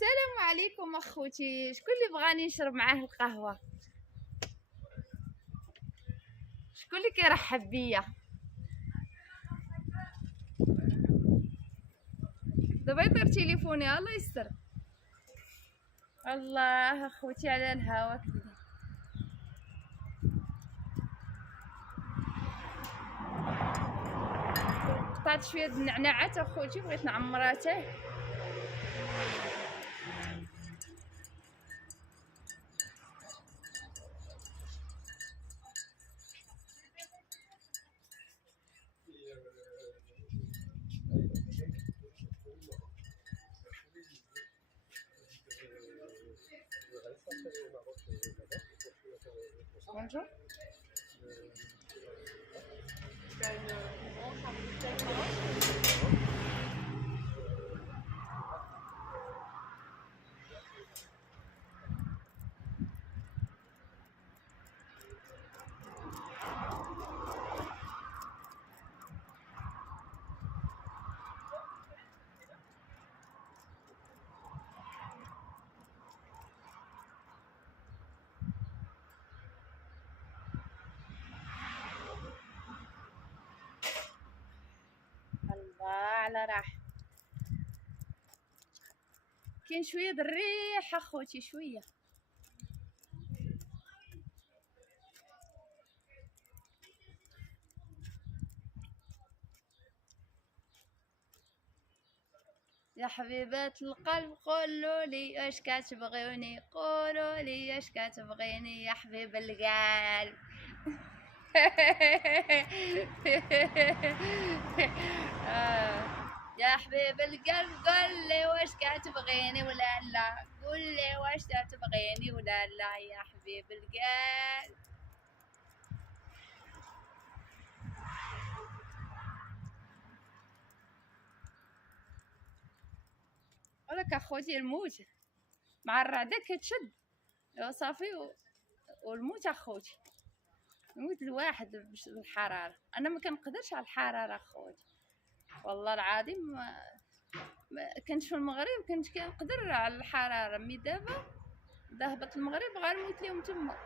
السلام عليكم اخوتي. شكون اللي بغاني نشرب معاه القهوه؟ شكون اللي كيرحب بيا؟ دابا يطير تليفوني، الله يستر. الله اخوتي على الهوا كذا. قطعت شويه د النعناعات اخوتي، بغيت نعمراته. Bonjour. على راح كاين شويه د الريح اخوتي، شويه. يا حبيبات القلب قولوا لي اش كتبغوني، قولوا لي اش كتبغيني يا حبيب القلب. يا حبيب القلب قول لي واش كتبغيني ولا لا، قول لي واش كتبغيني ولا لا يا حبيب القلب. ولك اخوتي الموت مع الرعده كتشد صافي والموت اخوتي، يموت الواحد بالحراره. انا ما كنقدرش على الحراره اخوتي، والله العظيم. كنت في المغرب كنت كنقدر على الحراره، مي دابا ذهبت المغرب غنموت ليهم تما.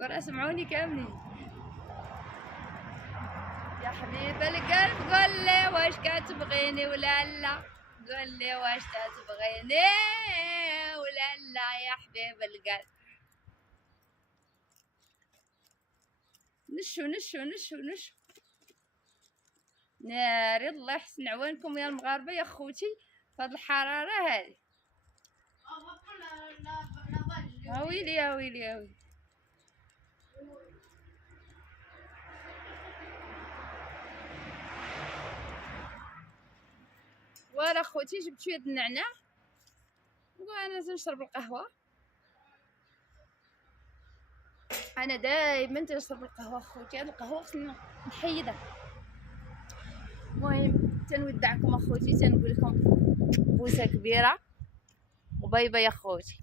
ورا سمعوني كاملين. يا حبيب القلب قول لي واش كتبغيني ولا لا، قول لي واش كتبغيني ولا لا يا حبيب القلب. نشو نشو نشو نشو ناري، الله يحسن عوانكم يا المغاربه يا خوتي فهاد الحراره هذه. ويلي يا ويلي يا ويلي. وانا خوتي جبت شويه النعناع وانا نشرب القهوه. انا دائما تنشرب القهوه خوتي، هاد القهوه خصني نحيدها. المهم تنودعكم اخوتي، تنقول لكم بوسه كبيره وباي باي اخوتي.